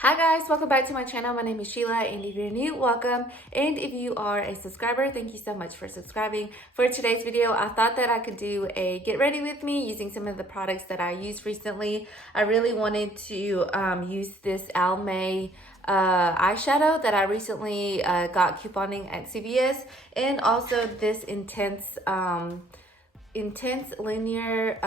Hi guys, welcome back to my channel. My name is Sheila, and if you're new, welcome. And if you are a subscriber, thank you so much for subscribing. For today's video, I thought that I could do a get ready with me using some of the products that I used recently. I really wanted to use this Almay eyeshadow that I recently got couponing at CVS, and also this intense Lineur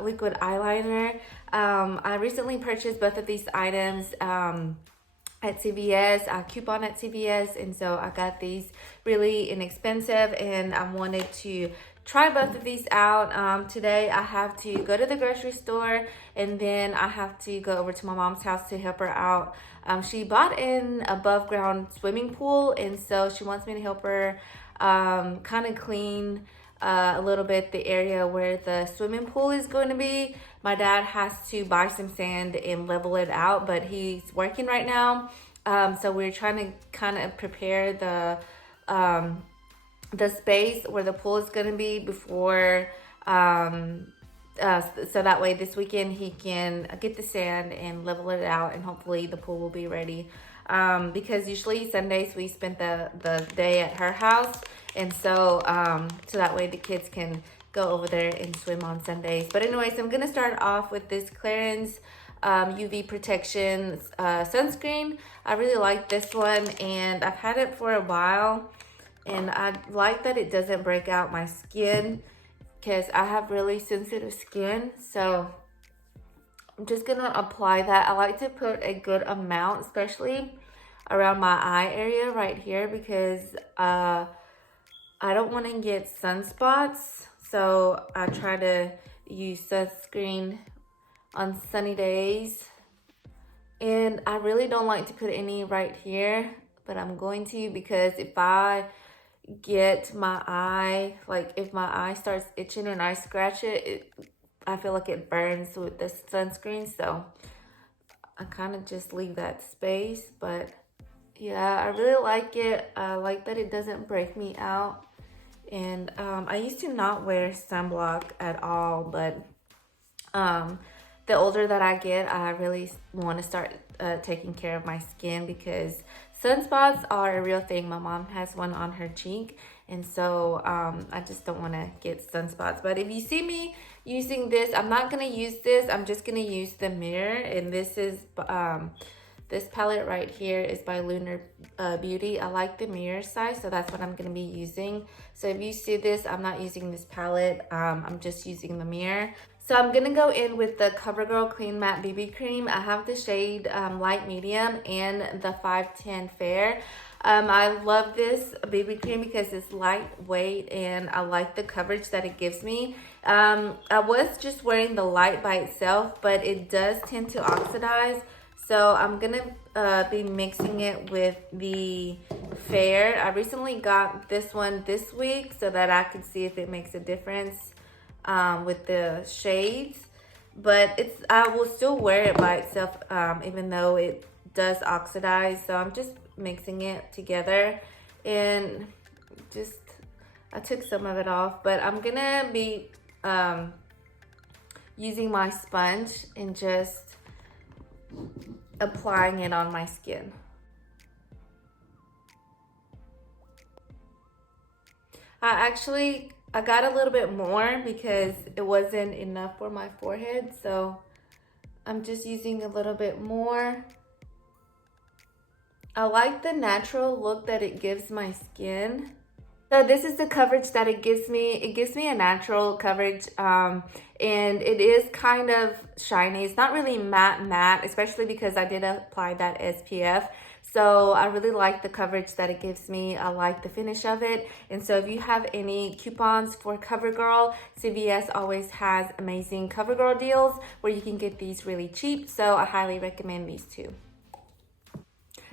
liquid eyeliner. I recently purchased both of these items at CVS. I coupon at CVS, and so I got these really inexpensive, and I wanted to try both of these out. Today I have to go to the grocery store, and then I have to go over to my mom's house to help her out. She bought an above ground swimming pool, and so she wants me to help her kind of clean a little bit the area where the swimming pool is going to be. My dad has to buy some sand and level it out, but he's working right now. So we're trying to kind of prepare the space where the pool is going to be before, so that way this weekend he can get the sand and level it out, and hopefully the pool will be ready. Because usually Sundays we spend the day at her house, and so so that way the kids can go over there and swim on Sundays. But anyways, I'm gonna start off with this Clarins UV protection sunscreen. I really like this one, and I've had it for a while, and I like that it doesn't break out my skin because I have really sensitive skin. So I'm just gonna apply that. I like to put a good amount, especially around my eye area right here, because I don't want to get sunspots. So I try to use sunscreen on sunny days. And I really don't like to put any right here, but I'm going to, because if I get my eye, like if my eye starts itching and I scratch it, I feel like it burns with the sunscreen. So I kind of just leave that space. But yeah, I really like it. I like that it doesn't break me out. And I used to not wear sunblock at all, but the older that I get, I really want to start taking care of my skin, because sunspots are a real thing. My mom has one on her cheek, and so I just don't want to get sunspots. But if you see me using this, I'm not going to use this. I'm just going to use the mirror, and this is this palette right here is by Lineur Beauty. I like the mirror size, so that's what I'm going to be using. So if you see this, I'm not using this palette. I'm just using the mirror. So I'm going to go in with the Covergirl Clean Matte BB Cream. I have the shade Light Medium and the 510 Fair. I love this BB cream because it's lightweight, and I like the coverage that it gives me. I was just wearing the light by itself, but it does tend to oxidize. So I'm gonna be mixing it with the Fair. I recently got this one this week so that I could see if it makes a difference with the shades. But I will still wear it by itself even though it does oxidize. So I'm just mixing it together, and I took some of it off. But I'm gonna be using my sponge and just applying it on my skin. I got a little bit more because it wasn't enough for my forehead, so I'm just using a little bit more. I like the natural look that it gives my skin. So this is the coverage that it gives me. It gives me a natural coverage, and it is kind of shiny. It's not really matte, especially because I did apply that SPF. So I really like the coverage that it gives me. I like the finish of it. And so if you have any coupons for Covergirl, CVS always has amazing Covergirl deals where you can get these really cheap. So I highly recommend these two.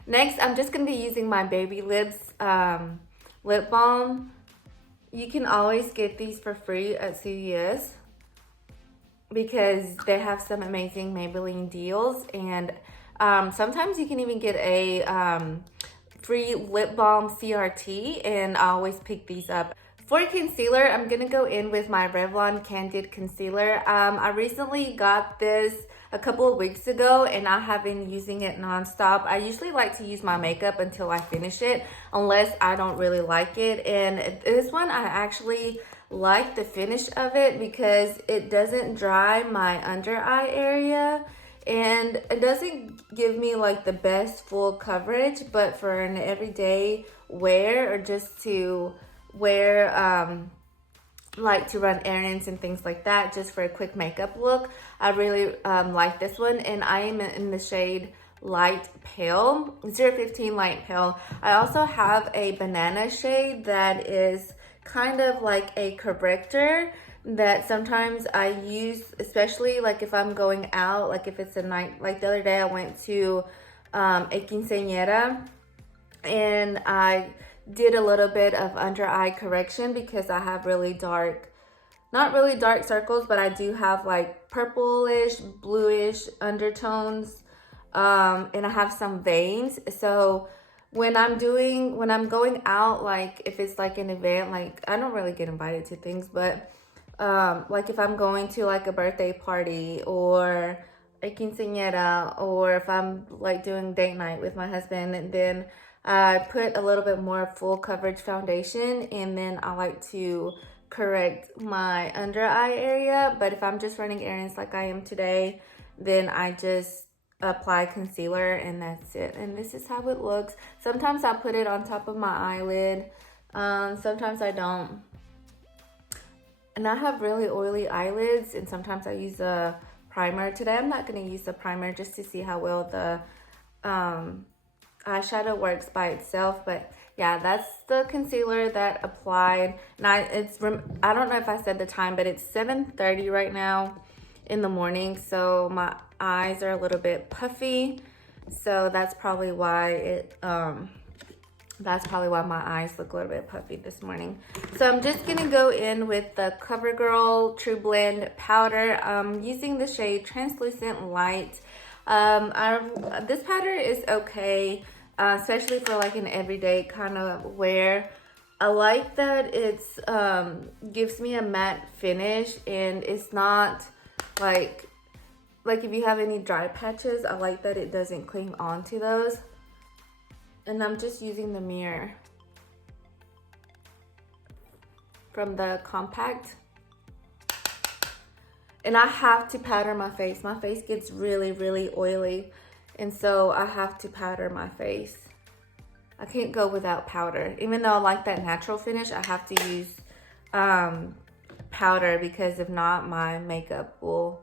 Next, I'm just going to be using my Baby Lips lip balm. You can always get these for free at CVS because they have some amazing Maybelline deals, and sometimes you can even get a free lip balm CRT, and I always pick these up. For concealer, I'm gonna go in with my Revlon Candid Concealer. I recently got this a couple of weeks ago and I have been using it nonstop. I usually like to use my makeup until I finish it, unless I don't really like it. And this one, I actually like the finish of it because it doesn't dry my under eye area. And it doesn't give me like the best full coverage, but for an everyday wear or just to wear like to run errands and things like that, just for a quick makeup look, I really like this one. And I am in the shade Light Pale, 015 Light Pale. I also have a banana shade that is kind of like a corrector that sometimes I use, especially like if I'm going out, like if it's a night, like the other day I went to a quinceañera and I did a little bit of under eye correction because I have really dark, not really dark circles, but I do have like purplish, bluish undertones, and I have some veins. So when I'm going out, like if it's like an event, like I don't really get invited to things, but like if I'm going to like a birthday party or a quinceañera, or if I'm like doing date night with my husband, and then I put a little bit more full coverage foundation, and then I like to correct my under eye area. But if I'm just running errands like I am today, then I just apply concealer and that's it. And this is how it looks. Sometimes I put it on top of my eyelid, sometimes I don't. And I have really oily eyelids, and sometimes I use a primer. Today I'm not going to use the primer just to see how well the eyeshadow works by itself. But yeah, that's the concealer that applied. And I don't know if I said the time, but it's 7:30 right now in the morning, so my eyes are a little bit puffy. So that's probably why my eyes look a little bit puffy this morning. So I'm just gonna go in with the Covergirl Trueblend powder. I'm using the shade Translucent Light. This powder is okay, especially for like an everyday kind of wear. I like that it's gives me a matte finish, and it's not like if you have any dry patches, I like that it doesn't cling on to those. And I'm just using the mirror from the compact. And I have to powder my face. My face gets really, really oily, and so I have to powder my face. I can't go without powder. Even though I like that natural finish, I have to use powder, because if not, my makeup will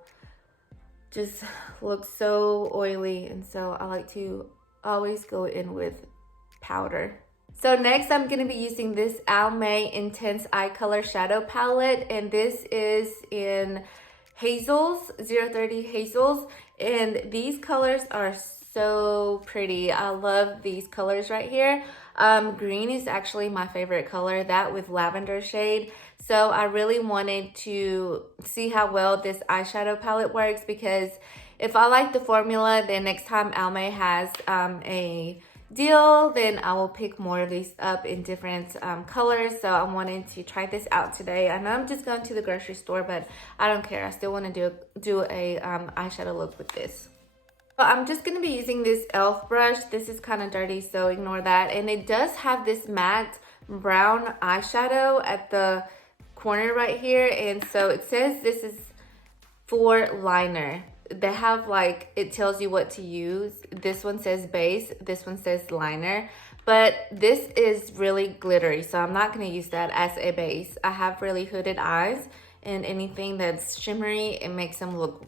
just look so oily. And so I like to always go in with powder. So next I'm going to be using this Almay Intense Eye Color Shadow Palette, and this is in Hazels, 030 Hazels, and these colors are so pretty. I love these colors right here. Green is actually my favorite color, that with lavender shade. So I really wanted to see how well this eyeshadow palette works, because if I like the formula, then next time Almay has a deal, then I will pick more of these up in different colors. So I wanted to try this out today. I know I'm just going to the grocery store, but I don't care. I still want to do a eyeshadow look with this. So I'm just going to be using this e.l.f. brush. This is kind of dirty, so ignore that. And it does have this matte brown eyeshadow at the corner right here. And so it says this is for liner. They have like, it tells you what to use. This one says base, this one says liner, but this is really glittery, so I'm not going to use that as a base. I have really hooded eyes, and anything that's shimmery, it makes them look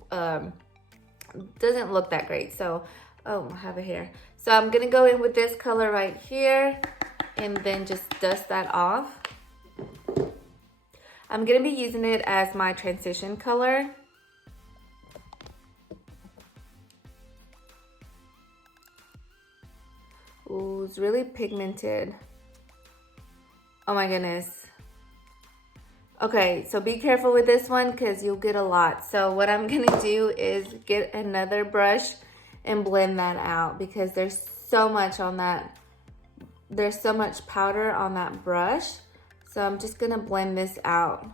doesn't look that great. So oh, I have a hair. So I'm gonna go in with this color right here and then just dust that off. I'm gonna be using it as my transition color. Ooh, it's really pigmented. Oh my goodness. Okay, so be careful with this one because you'll get a lot. So what I'm gonna do is get another brush and blend that out, because there's so much on that. There's so much powder on that brush. So I'm just gonna blend this out.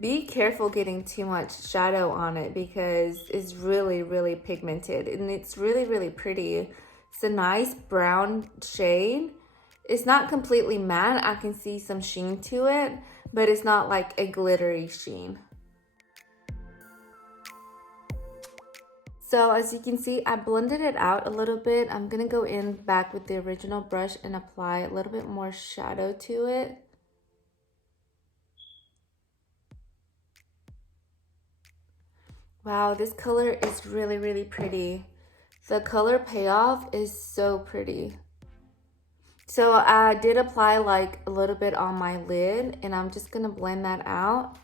Be careful getting too much shadow on it because it's really, really pigmented and it's really, really pretty. It's a nice brown shade. It's not completely matte. I can see some sheen to it, but it's not like a glittery sheen. So as you can see, I blended it out a little bit. I'm gonna go in back with the original brush and apply a little bit more shadow to it. Wow, this color is really, really pretty. The color payoff is so pretty. So I did apply like a little bit on my lid and I'm just gonna blend that out.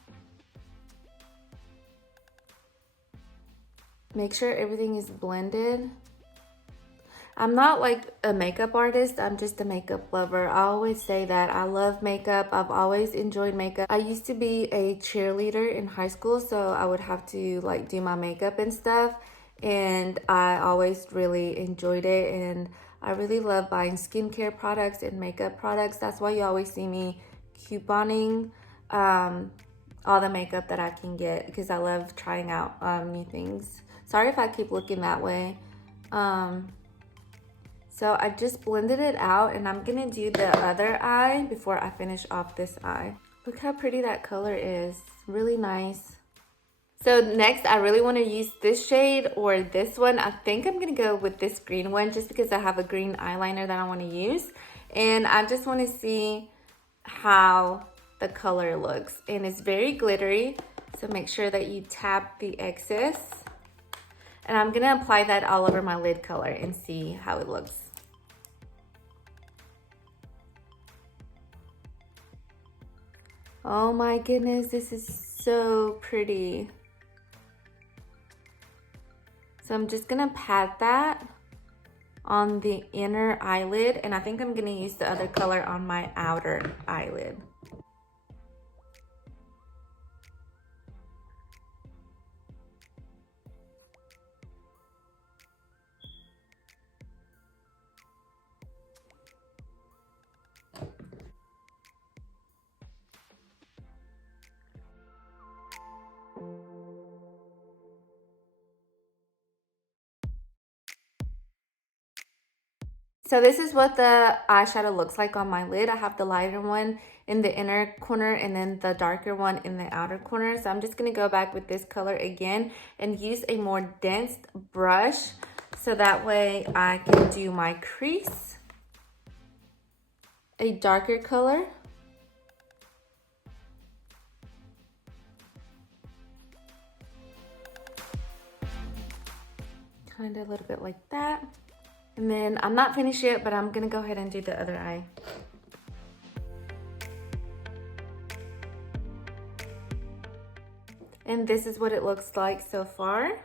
Make sure everything is blended. I'm not like a makeup artist, I'm just a makeup lover. I always say that. I love makeup. I've always enjoyed makeup. I used to be a cheerleader in high school, so I would have to like do my makeup and stuff. And I always really enjoyed it. And I really love buying skincare products and makeup products. That's why you always see me couponing all the makeup that I can get because I love trying out new things. Sorry if I keep looking that way. So I just blended it out and I'm gonna do the other eye before I finish off this eye. Look how pretty that color is, really nice. So next I really wanna use this shade or this one. I think I'm gonna go with this green one just because I have a green eyeliner that I wanna use. And I just wanna see how the color looks. And it's very glittery, so make sure that you tap the excess. And I'm gonna apply that all over my lid color and see how it looks. Oh my goodness, this is so pretty. So I'm just gonna pat that on the inner eyelid, and I think I'm gonna use the other color on my outer eyelid. So this is what the eyeshadow looks like on my lid. I have the lighter one in the inner corner and then the darker one in the outer corner. So I'm just gonna go back with this color again and use a more dense brush so that way I can do my crease. A darker color. Kind of a little bit like that. And then I'm not finished yet, but I'm gonna go ahead and do the other eye. And this is what it looks like so far.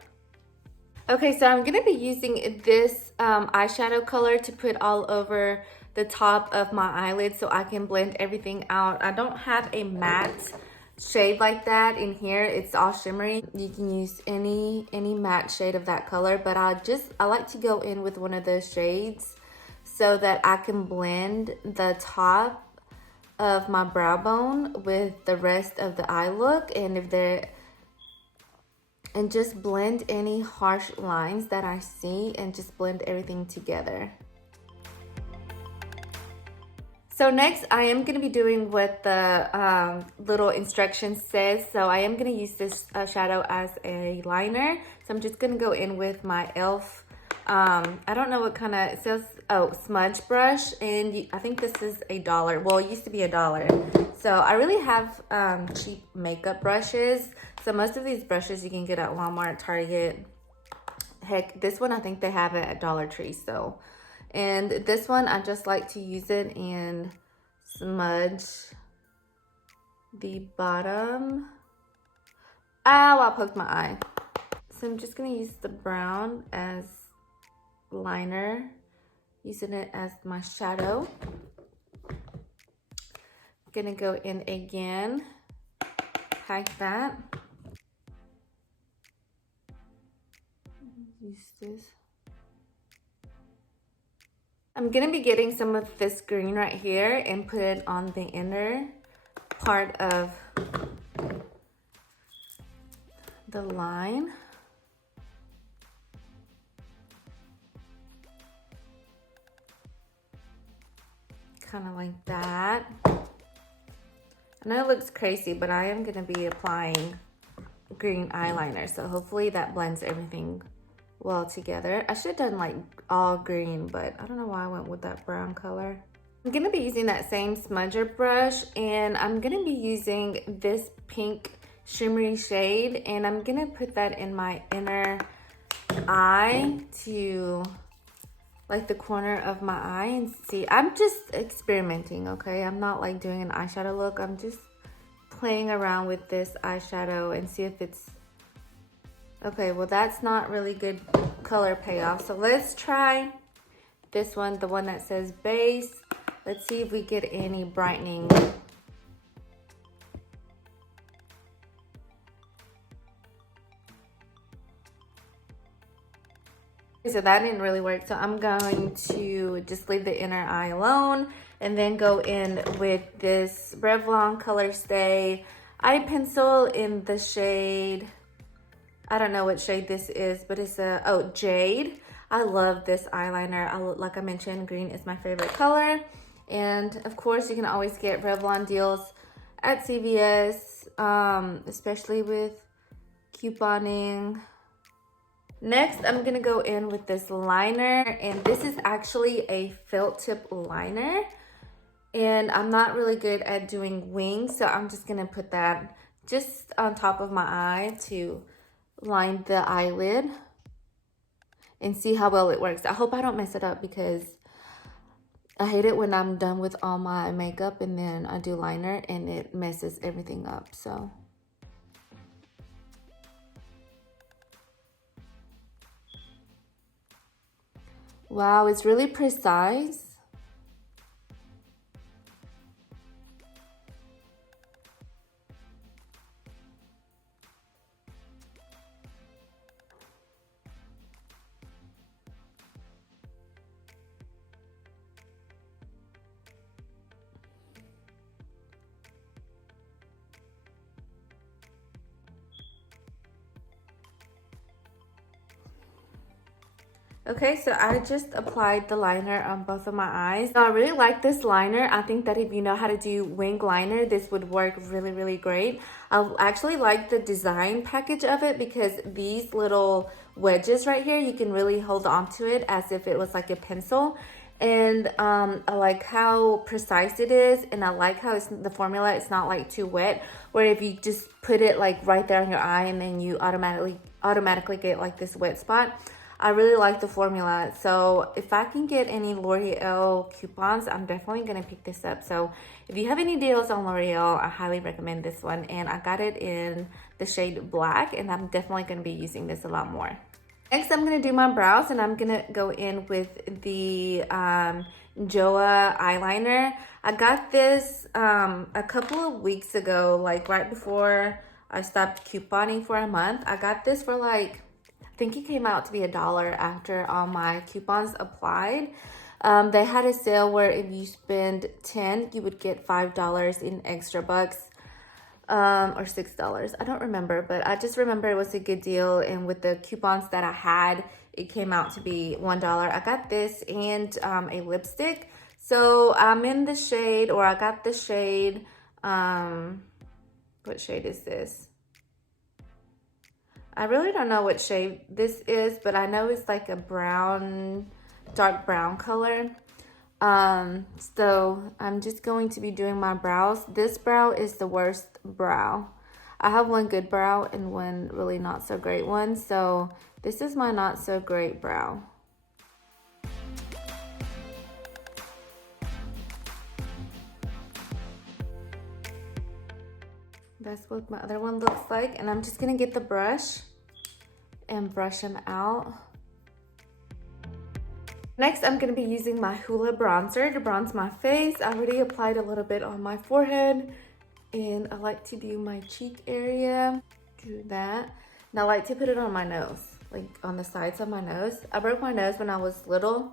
Okay, so I'm gonna be using this eyeshadow color to put all over the top of my eyelid so I can blend everything out. I don't have a matte shade like that in here. It's all shimmery. You can use any matte shade of that color, but I like to go in with one of those shades so that I can blend the top of my brow bone with the rest of the eye look, and just blend any harsh lines that I see and just blend everything together. So next I am going to be doing what the little instructions says. So I am going to use this shadow as a liner. So I'm just going to go in with my e.l.f. I don't know what kind of, it says, oh, smudge brush. And I think this is $1. Well, it used to be $1. So I really have cheap makeup brushes. So most of these brushes you can get at Walmart, Target. Heck, this one I think they have it at Dollar Tree. So, and this one I just like to use it and smudge the bottom. Ow, I poked my eye. So I'm just gonna use the brown as liner, using it as my shadow. Gonna go in again, like that. Use this. I'm gonna be getting some of this green right here and put it on the inner part of the line. Kind of like that. I know it looks crazy, but I am gonna be applying green eyeliner, so hopefully that blends everything well together. I should have done like all green, but I don't know why I went with that brown color. I'm gonna be using that same smudger brush, and I'm gonna be using this pink shimmery shade, and I'm gonna put that in my inner eye to like the corner of my eye and see. I'm just experimenting, okay? I'm not like doing an eyeshadow look. I'm just playing around with this eyeshadow and see if it's okay. Well, that's not really good color payoff, so let's try this one, the one that says base. Let's see if we get any brightening. So that didn't really work, so I'm going to just leave the inner eye alone and then go in with this Revlon Colorstay eye pencil in the shade, I don't know what shade this is, but it's a, Jade. I love this eyeliner. Like I mentioned, green is my favorite color. And of course, you can always get Revlon deals at CVS, especially with couponing. Next, I'm gonna go in with this liner, and this is actually a felt tip liner. And I'm not really good at doing wings, so I'm just gonna put that just on top of my eye to line the eyelid and see how well it works. I hope I don't mess it up because I hate it when I'm done with all my makeup and then I do liner and it messes everything up, so. Wow, it's really precise. Okay, so I just applied the liner on both of my eyes. So I really like this liner. I think that if you know how to do wing liner, this would work really, really great. I actually like the design package of it because these little wedges right here, you can really hold on to it as if it was like a pencil. And I like how precise it is, and I like how the formula, it's not like too wet, where if you just put it like right there on your eye and then you automatically get like this wet spot. I really like the formula, so if I can get any Loreal coupons, I'm definitely gonna pick this up. So if you have any deals on Loreal, I highly recommend this one, and I got it in the shade black, and I'm definitely gonna be using this a lot more. Next, I'm gonna do my brows, and I'm gonna go in with the Joah eyeliner. I got this a couple of weeks ago, like right before I stopped couponing for a month. I got this for like, I think it came out to be $1 after all my coupons applied. They had a sale where if you spend 10, you would get $5 in extra bucks, or $6. I don't remember, but I just remember it was a good deal. And with the coupons that I had, it came out to be $1. I got this and a lipstick. So I'm in the shade, or I got the shade, what shade is this? I really don't know what shade this is, but I know it's like a brown, dark brown color. So I'm just going to be doing my brows. This brow is the worst brow. I have one good brow and one really not so great one. So this is my not so great brow. That's what my other one looks like. And I'm just gonna get the brush and brush them out. Next, I'm gonna be using my Hoola bronzer to bronze my face. I already applied a little bit on my forehead, and I like to do my cheek area. Do that. And I like to put it on my nose, like on the sides of my nose. I broke my nose when I was little,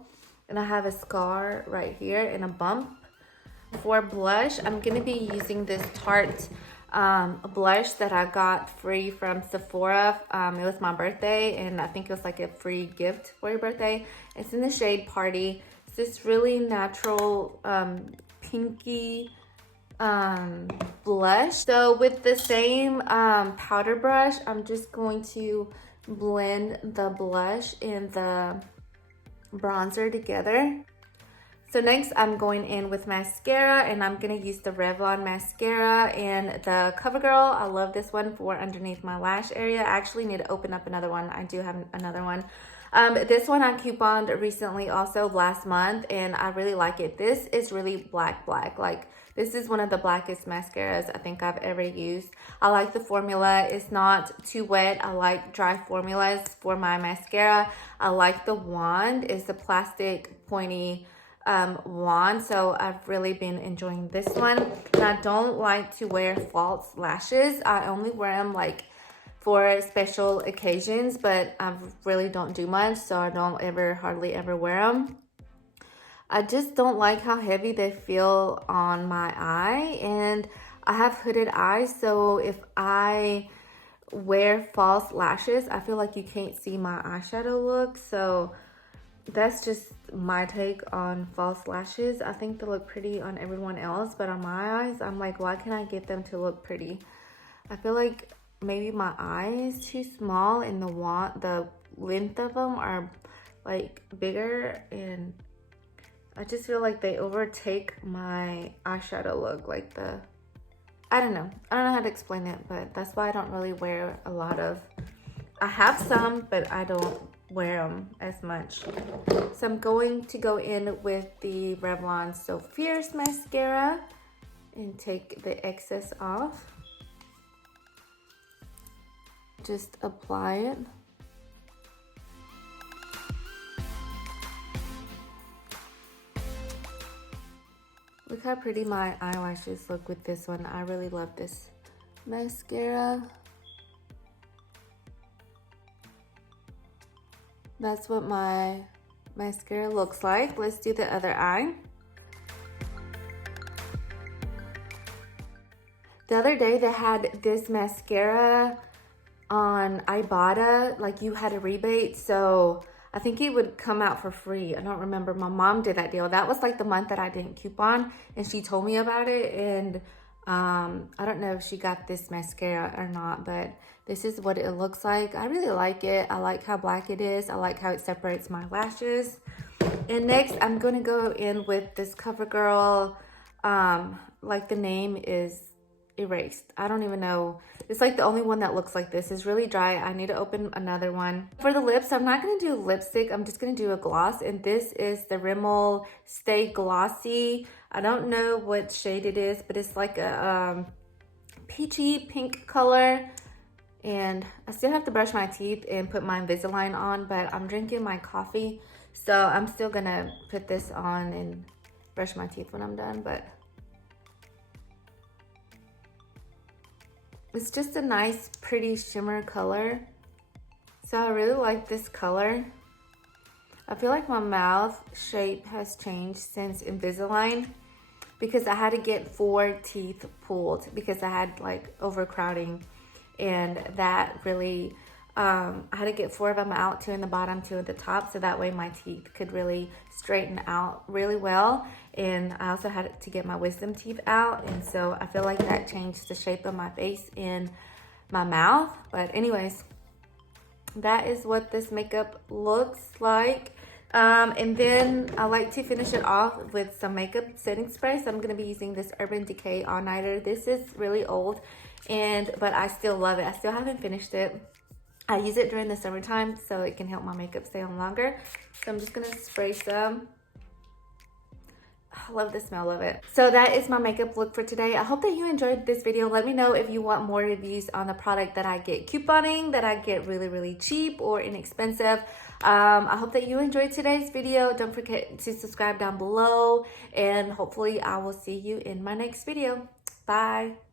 and I have a scar right here and a bump. For blush, I'm gonna be using this Tarte blush that I got free from Sephora. It was my birthday, and I think it was like a free gift for your birthday. It's in the shade Paaarty. It's this really natural pinky blush. So with the same powder brush, I'm just going to blend the blush and the bronzer together. So next I'm going in with mascara, and I'm gonna use the Revlon mascara and the Covergirl. I love this one for underneath my lash area. I actually need to open up another one. I do have another one. This one I couponed recently also last month, and I really like it. This is really black. Like, this is one of the blackest mascaras I think I've ever used. I like the formula. It's not too wet. I like dry formulas for my mascara. I like the wand. It's a plastic pointy wand, so I've really been enjoying this one. And I don't like to wear false lashes. I only wear them like for special occasions, but I really don't do much, so I don't hardly ever wear them. I just don't like how heavy they feel on my eye, and I have hooded eyes, so if I wear false lashes, I feel like you can't see my eyeshadow look. So that's just my take on false lashes. I think they look pretty on everyone else, but on my eyes, I'm like, why can't I get them to look pretty? I feel like maybe my eye is too small, and the length of them are like bigger, and I just feel like they overtake my eyeshadow look. Like I don't know how to explain it, but that's why I don't really wear a lot of, I have some, but I don't wear them as much. So I'm going to go in with the Revlon So Fierce mascara and take the excess off. Just apply it. Look how pretty my eyelashes look with this one. I really love this mascara. That's what my mascara looks like. Let's do the other eye. The other day they had this mascara on Ibotta, like you had a rebate, so I think it would come out for free. I don't remember. My mom did that deal. That was like the month that I didn't coupon, and she told me about it, and I don't know if she got this mascara or not, but this is what it looks like. I really like it. I like how black it is. I like how it separates my lashes. And next I'm going to go in with this Covergirl, like the name is erased. I don't even know. It's like the only one that looks like this. It's really dry. I need to open another one. For the lips, I'm not going to do lipstick. I'm just going to do a gloss, and this is the Rimmel Stay Glossy. I don't know what shade it is, but it's like a peachy pink color. And I still have to brush my teeth and put my Invisalign on, but I'm drinking my coffee, so I'm still gonna put this on and brush my teeth when I'm done. But it's just a nice, pretty shimmer color. So I really like this color. I feel like my mouth shape has changed since Invisalign, because I had to get 4 teeth pulled because I had like overcrowding, and that really, I had to get 4 of them out, 2 in the bottom, 2 at the top, so that way my teeth could really straighten out really well. And I also had to get my wisdom teeth out, and so I feel like that changed the shape of my face and my mouth. But anyways, that is what this makeup looks like. And then I like to finish it off with some makeup setting spray. So I'm going to be using this Urban Decay All Nighter. This is really old, but I still love it. I still haven't finished it. I use it during the summertime so it can help my makeup stay on longer. So I'm just going to spray some. I love the smell of it. So that is my makeup look for today. I hope that you enjoyed this video. Let me know if you want more reviews on the product that I get couponing, that I get really, really cheap or inexpensive. I hope that you enjoyed today's video. Don't forget to subscribe down below, and hopefully I will see you in my next video. Bye.